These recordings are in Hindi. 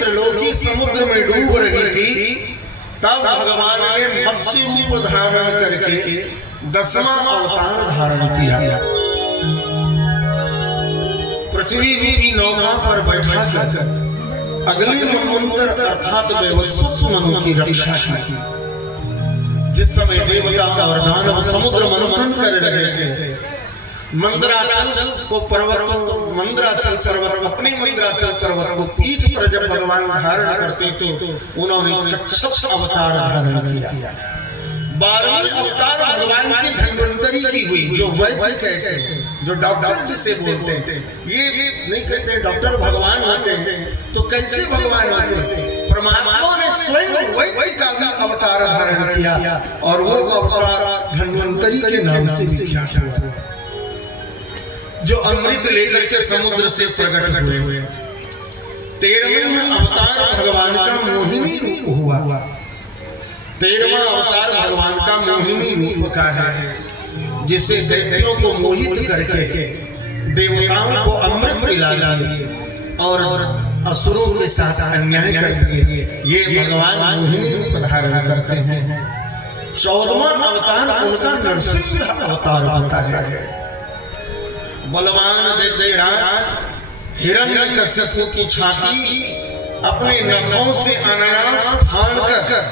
त्रिलोकी समुद्र में डूब रही थी, तब भगवान ने मत्स्य रूप धारण करके 10वां अवतार धारण किया। पृथ्वी रूपी नौका पर बैठा कर अगले मनवंतर अर्थात वैवस्वत मनु की रक्षा की। जिस समय देवता और दानव समुद्र मंथन कर रहे थे, मंदराचल पर्वत अपने मंदराचल पर्वत को पीठ पर जब भगवान धारण करते तो उन्होंने कच्छप अवतार धारण किया। 12वीं अवतार भगवान की धन्वंतरी की हुई, जो वैद्य कहते हैं, जो डॉक्टर जिसे बोलते हैं। ये भी नहीं कहते डॉक्टर भगवान होते हैं, तो कैसे भगवान होते हैं? परमात्मा ने स्वयं वैद्य का भी अवतार धारण किया और वो अवतार धन्वंतरी के नाम से विख्यात हुआ, जो अमृत लेकर के समुद्र से प्रकट हुए। 13वें अवतार भगवान का मोहिनी रूप हुआ। 13वां अवतार भगवान का मोहिनी रूप का है, जिससे दैत्यों को मोहित करके देवताओं को अमृत पिला दिए और असुरों के साथ अन्याय कर दिए। ये भगवान मोहिनी रूप धारण करते हैं। 14वां अवतार उनका नरसिंह अवतार होता है। बलवान दैत्यराज हिरण्यकश्यप की छाती अपने नखों से अनायास फाड़कर,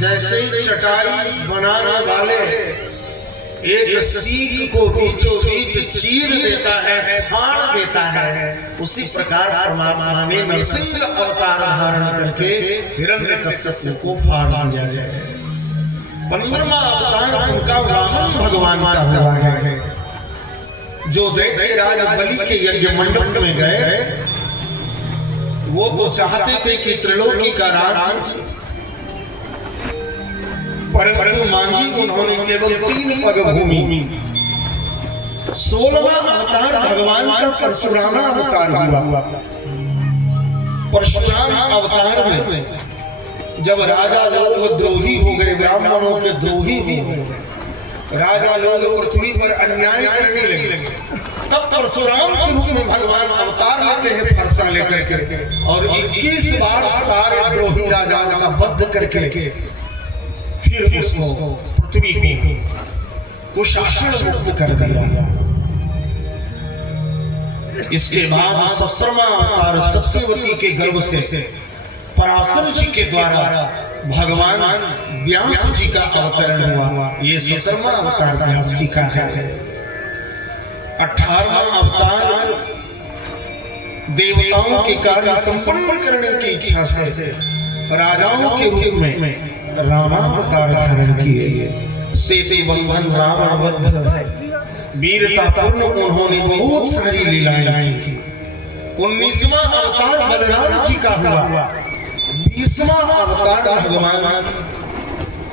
जैसे चटाई बनाने वाले एक सीख को बीचों बीच चीर देता है, फाड़ देता है, उसी प्रकार परमात्मा ने नरसिंह अवतार धारण करके हिरण्यकश्यप को फाड़ दिया है। 15वां अवतार उनका वामन भगवान का हुआ है, जो दैत्यराज बलि के यज्ञ मंडप में गए। वो तो चाहते थे कि त्रिलोकी का राज, परंतु मांगी उन्होंने केवल 3 पग भूमि। 16वां अवतार भगवान का परशुराम अवतार हुआ। परशुराम अवतार में जब राजा लोग द्रोही हो गए, ब्राह्मणों के द्रोही हो गए, राजा लोग पृथ्वी पर अन्याय करने लगे, तब परशुराम के रूप में भगवान अवतार लेते हैं फरसा लेकर के, और 21 बार सारे द्रोही राजाओं का वध करके फिर उसको पृथ्वी को कुशासन मुक्त कर दिया। इसके बाद 17वां अवतार सत्यवती के गर्भ से पराशर जी के द्वारा भगवान व्यास जी का अवतरण हुआ। ये 17वां अवतार व्यास जी का है। 18वां अवतार देवताओं के कार्य संपन्न करने की इच्छा से राजाओं के रूप में रामावतार धारण किए। सेतु बंधन रावण वध वीरतापूर्ण उन्होंने बहुत सारी लीलाएं की। 19वां अवतार बलराम जी का हुआ। 20वां अवतार भगवान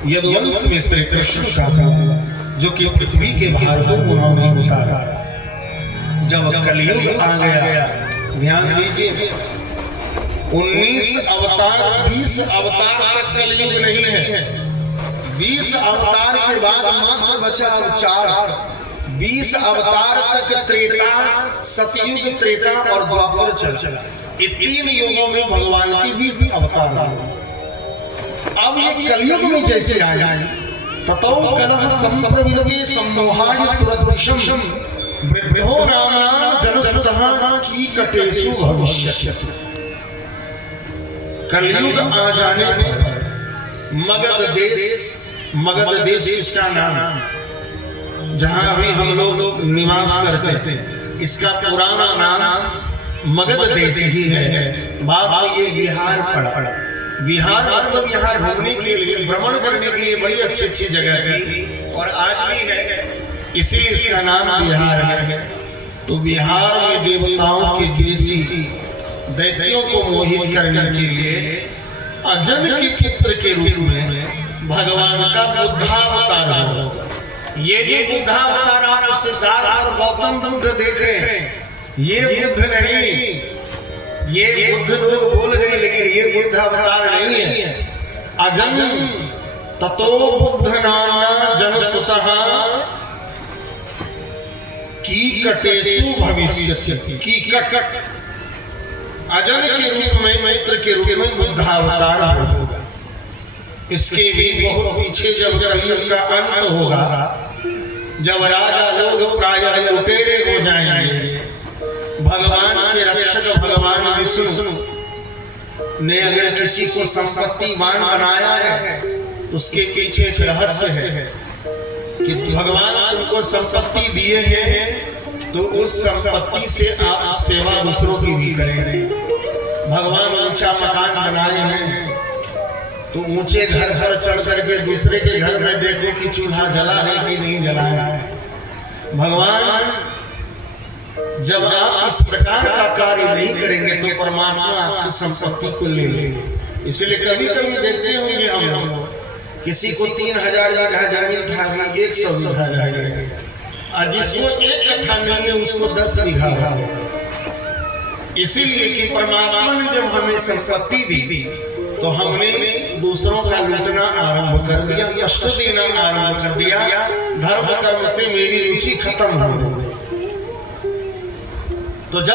यदुवंश में श्री कृष्ण का हुआ, जो कि पृथ्वी के भार को उन्होंने उतारा। जब कलयुग आ गया, ध्यान दीजिए, 19 अवतार 20 अवतार तक कलयुग नहीं है। 20 अवतार के बाद मात्र बचा 4। 20 अवतार तक त्रेता, सतयुग, त्रेता और द्वापर चला। ये 3 युगों में भगवान की 20 अवतार। अब ये कलयुग में जैसे आए, ततो कलह संप्रविद्ये सम्मोहाय सुरद्विषम वृद्धो नाम जनसुतः की कटेषु भविष्यति। कलयुग आ जाने पर मगध देश इसका नाम, जहां अभी हम लोग निवास करते हैं, इसका पुराना नाम मगध देश ही है। बाद में ये बिहार पड़ा। बिहार मतलब यहाँ घूमने के लिए, भ्रमण करने के लिए बड़ी अच्छी जगह थी और आज भी है, इसलिए इसका नाम बिहार है। तो बिहार में देवताओं के देशी दैत्यों को मोहित करने के लिए अजन के पुत्र के रूप में भगवान का बुद्धावतार होगा। ये जो बुद्धावतार आप सिद्धार्थ और गौतम बुद्ध देख रहे हैं, ये बुद्ध नहीं, ये बुद्ध लोग बोल रहे, लेकिन ये बुद्ध अवतार नहीं है। अजन ततो बुद्ध नाम जनसुतः की कटेषु भविष्यति। की कट अजन के रूप में, मित्र के रूप में बुद्धावतार होगा। इसके भी बहुत पीछे जब कलयुग का अंत होगा, जब राजा लोग प्रायः लुटेरे हो जाएंगे, भगवान के रक्षक भगवान विष्णु ने अगर किसी को संपत्तिवान बनाया है, उसके पीछे एक रहस्य है कि भगवान उनको संपत्ति दिए हैं तो उस संपत्ति से आप सेवा दूसरों की भी करें। भगवान ऊंचा मकान बनाए हैं तो ऊंचे घर पर चढ़ करके दूसरे के घर में देखो कि चूल्हा जला है कि नहीं जला है। भगवान जब आप इस प्रकार का कार्य नहीं करेंगे तो परमात्मा आपकी संपत्ति को ले लेंगे। इसलिए कभी कभी देखते होंगे हम किसी को 3000 बीघा जमीन था, 100 बीघा रह गए, और जिसको 1 कट्ठा नहीं है उसको 10 बीघा हो। इसीलिए कि परमात्मा ने जब हमें संपत्ति दी तो हमने दूसरों का लूटना आरंभ कर दिया, कष्ट देना आरंभ कर दिया। धर्म कर्म से मेरी रुचि खत्म हो गई। तो जब